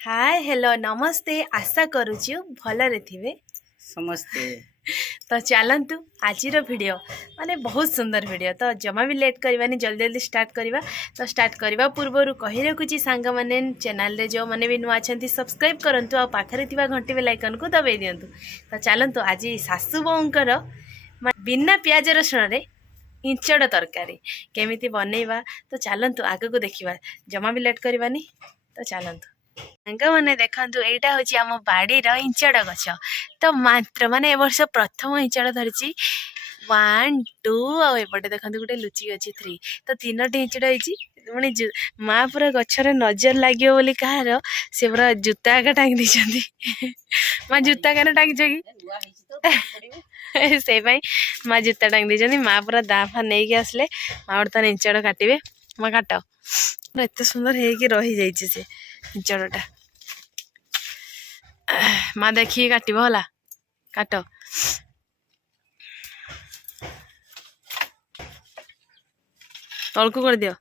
Hi hello नमस्ते आशा करुछु भलरे थिबे समस्ते। तो चलतु आज वीडियो माने बहुत सुंदर वीडियो तो जमा भी लेट करवानी जल्दी जल्दी स्टार्ट करवा। तो स्टार्ट करवा पूर्व कही रखुची सांग माने चैनल रे जो माने भी नुआ छंती सब्सक्राइब करंतु आ पाखरे थिबा घंटी बेल आइकन को दबाई दियंतु। तो चलतु आज सासु बोंकर बिना प्याज रसुण रे इंचड़ तरकारी केमिति बनैबा। तो चलतु आगे को देखिबा जमा भी लेट करवानी। तो चलतु सांग मैंने देखु यहाँ हूँ आम बाड़ी इंचड़ गछ। तो मात्र माने ए वर्ष प्रथम इंचड़ धरी 1 2 आउटे देखते गोटे लुचिक अच्छी 3 तो 3टी इंचड़ होती पुणी माँ पूरा गचर नजर लगे बोली कहार से पूरा जूता आगे टांगी देती। माँ जूता क्या टांगिच कि से माँ जूता टांगी देती। माँ पूरा दा फा नहीं आसले माँ गोटे इंचड़ काटे। माँ काट एत सुंदर हो रही जाइए से इंचड़टा। माँ देखिए काट भला काट तलकू कर दियो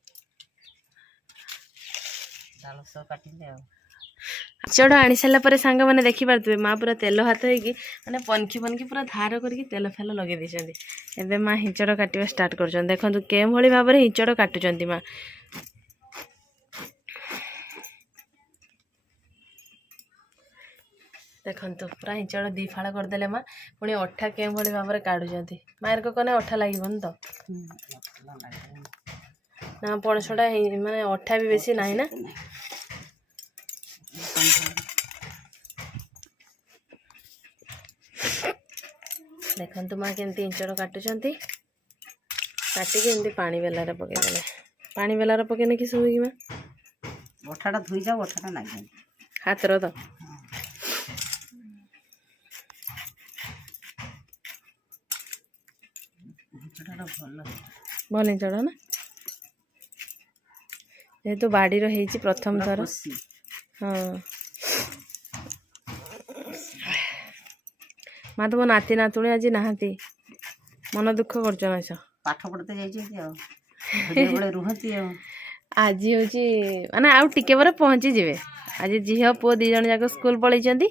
इंचड़ आनी सारा सांग मैंने देखी पारे माँ पूरा तेल हाथ होगी मैंने पनखी पनखी पूरा धार करके तेल फेल लगे देते। एवं माँ हिंचड़ काटा स्टार्ट कर देखो के भाव में हिंचड़ काटुंट माँ। देखो पूरा हिंचड़ 2 फाड़ करदे माँ पुणी अठा के भाव में काढ़ुंट मार को कने अठा लगे तो ना पणसटा माने अठा भी बेसी ना ना। देखो माँ केमती इंचड़ काटुंट काटिक एमती पानी बेलार पकईदे पानी बेलार पकईने कि सब कि माँ अठाटा धोई जाओ अठाटा ना हाथ रो तो भल इंचड़ ना जेहेतु बाड़ी रही प्रथम थर। हाँ माँ तुम नाती नातुणी आज नहांती मन दुख कर पाठ पढ़ते जाइए रुहती आज हूँ माने आउ टिके पर पहुँची जीवे। आज झील पुओ 2 जन जाक स्कूल पलैंती।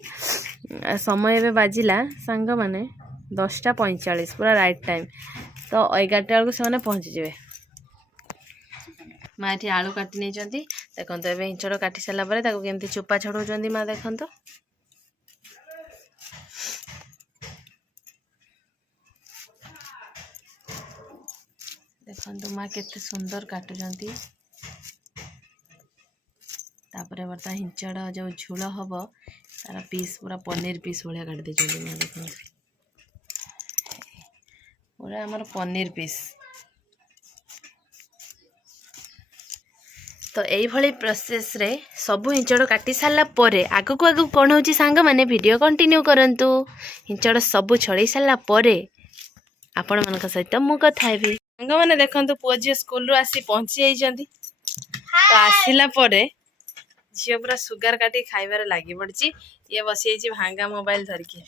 समय एवं बाजिला सांग मैंने 10टा 45 पूरा राइट टाइम तो 11टा बेलू से पहुँची जाए। माँ ये आलू काटी नहीं देखो ए इंचड़ काटी सारापर केमती चोपा छड़ाऊँ माँ देखो देखो माँ केते सुंदर काटुंट। तापर बर्तमान हिंचड़ जो झोल हम तार पीस पूरा पनीर पीस भाया काट देते माँ देखो पूरा आमर पनीर पीस। तो यही प्रोसेस रे सबू हिंचड़ काटी सारा आग को आग कौन हो सांग मैंने वीडियो कंटिन्यू करंतु। हिंचड़ सबू छड़े सारापर आपण मान सहित मु कथा हेबी। सांग मैंने देखो पुओ झी स्कूल आसी पहुँची जाइए तो आसला झील पूरा सुगार काटी खाइबार लगी पड़ी। ये बसी भांगा मोबाइल धरिकी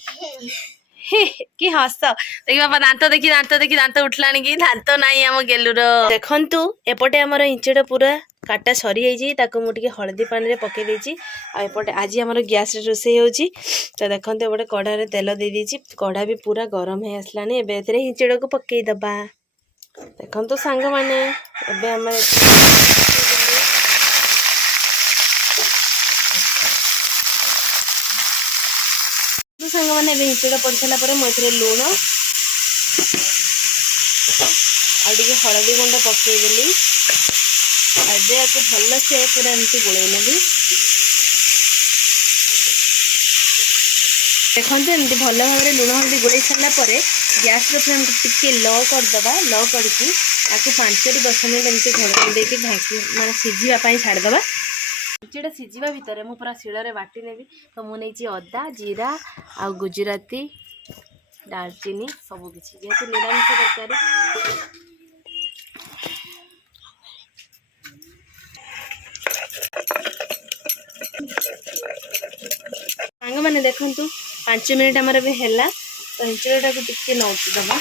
कि हस देखिए बाबा दांत देखी दांत उठला कि दांत नाई आम गेलुर। देखु एपटे आमर इंचड़ पूरा काटा सरी जाइए मुझे हलदी पानी पकई देती। आउटे आज आम गैस रोषे हो तो देखो एपटे कढ़ा तेल दे दी कढ़ा भी पूरा गरम हो आसलानी। एवं हिंचड़ को पकईदबा देखो सांग मैंने सांग मैंने हिंचड़ पड़ सारापर मुझे लुण आगे हलदी गुंड पकईदेली भल से पूरा एमती गोल नेबी। देखो एमती भल भाव में लुण हल्दी गोल सारापर गैस फ्लेम टिके लो करदे लो करके 5 ରୁ 10 मिनट एमती घोड़े देके ढाँकी मैं सीझापी छाड़दे। हिंचड़ सीझा भितर मुझे पूरा शिଳରେ बाटी नेबी। तो मुझे अदा जीरा आ गुजराती डालचीनी सबकि जेहेतु निरामिष तरकारी सांग मैंने देखु 5 मिनट आमर भी है तो हिंचड़टा को टिके नौटी दबा।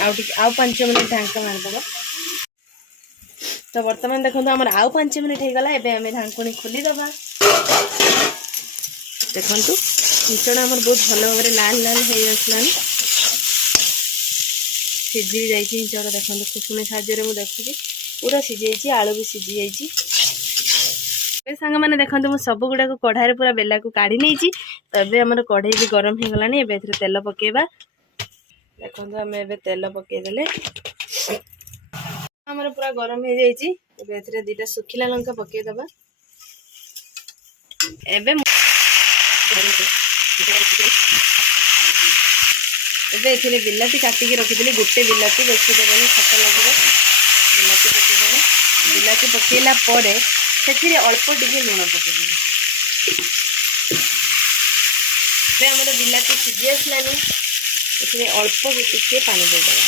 आउ 5 मिनट ढांका मारदेव। तो बर्तमान देखो आम आउ 5 मिनट होगला एबे आम ढांकुणी खोलीदबा। देखु मिश्रण आम बहुत भल भाव लाल लाल हो आसलानी सीझी जाइए हिंचड़ देखो खुशुणी साहाଯ୍य मुझे देखुची पूरा सीझी आलू भी सीझी जाइए। सांग मैंने देखो मुझे सब गुड़ाक कढ़ाई पूरा बेला को काढ़ी नहीं तो ये आम कढ़ई भी गरम हो गलानी ए तेल पकेबा। देखो आम ए तेल पकईदे आमर पूरा गरम हो जाइए दुटा सुखिला लंका पकईदबा। एबे बिलाती काटिकी रखी गोटे बिलाती बेसी देवेनि खट लगे बिलाती पकईदे। बिलाती पकईला से अल्प टे लुण पकईदे। आमर बिलाती सीझी आसलानी अल्प टे पानी देदेबा।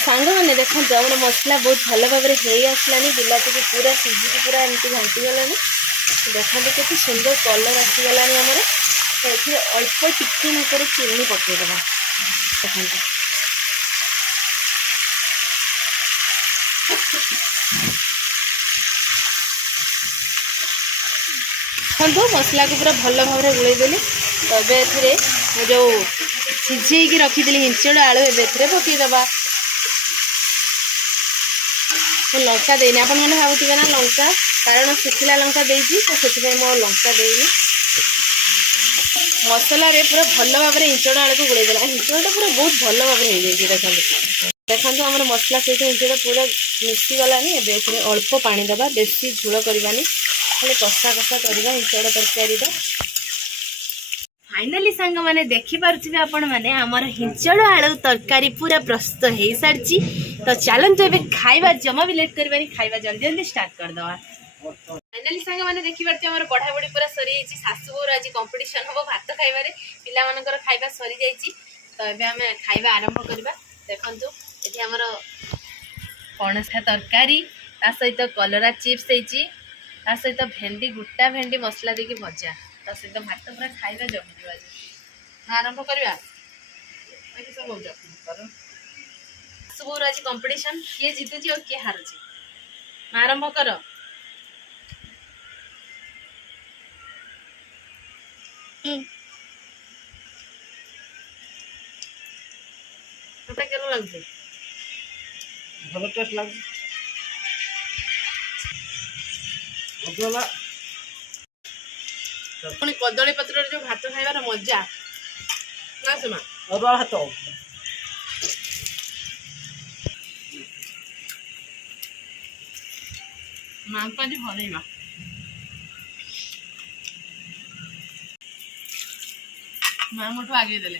सांग मैंने देखो आम मसला बहुत भल भाव हो आसलानी बिलाती को पूरा सीझी पूरा एमती घाटी गलानी देखो के सुंदर कलर आसीगला आमर। तो ये अल्प टिके नाकर चीनी पकईदबा। देखो मसला को पूरा भल भाव गोलईदेली। तो ये जो सीझे रखी हिंचड़ आलू ए पकईदबा। लंका देनी आपण मैंने भावुवे ना लंका कारण सुखिला लंका देती तो से मो लंका देनी। मसला रे पूरा भल भाव हिंचड़ आलू को गोलईदेला। हिंचड़ा पूरा बहुत भल भाव हो जाए। देखो आम मसला सहित हिंचड़ पूरा मिसी गलानी ए अल्प पानी दबा बेसी झोल करवानी खाली कषा कषा करवा हिंचड़ तरकारी। फाइनाली सांग मैंने देखिपे आपण मैंने आमर हिंचड़ आलू तरकारी पूरा प्रस्तुत हो सारी। तो चलते ए खाइबा जमा भी लेट करवानी खाइबा जल्दी जल्दी स्टार्ट करदवा। फाइनाली सांग मैंने देखिपे आमर बढ़ा बढ़ी पूरा सरी जाइए। सासू बोर आज कंपटीशन हम भात खाइबारे पिला मानकर खाइबा सरी जाइए। तो ये आम खाइबा आरंभ करवा। देखंतु ये आमर पणसा तरकारी ता सहित कलरा चिप्स होती ता सहित भेंडी गोटा भेंडी मसला देकी भजा ता सहित भात पूरा खाइबा जमी आज आरंभ करवा। सब आज कंपटीशन किए जीतुची और किए हारुची आरंभ कर। केन लगुच भल टेस्ट लगे पुणी कदली पत्र जो भात खाइबार मजा ना सुमा अरुआ भात मां को आज भरइबा। मां मोटू आगे देले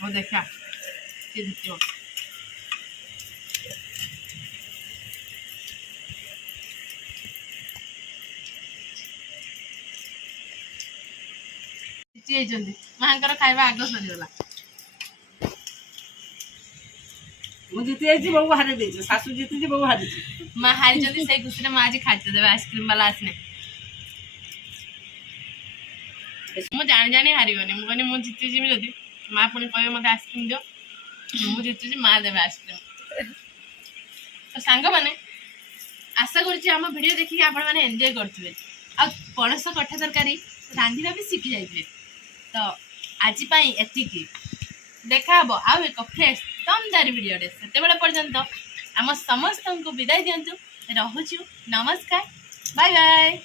वो देखा ये देखो माँ खाଇବା आग सरीगला। जीती बहु हारी दे सासू जीती बहु हारी माँ हारी से खुशी माँ आज खाते देवे आइसक्रीम वाला आसने मुझे जानी जानी हारिगनी मुझे मुझे जीती जदि माँ पुणी कह मत आइसक्रीम दियो मुझे जीतुची माँ देवे आइसक्रीम। तो सांग मैंने आशा करम भिडियो देखिए आपण मैंने एंजॉय करते आ पणस कठा तरकारी रांधिबा भी शिखी जाइए। तो आज एतिकी देखा आउ एक फ्रेश दमदार वीडियो से पर्यंत आम समस्त को विदाय दिंतु। रोचु नमस्कार बाय बाय।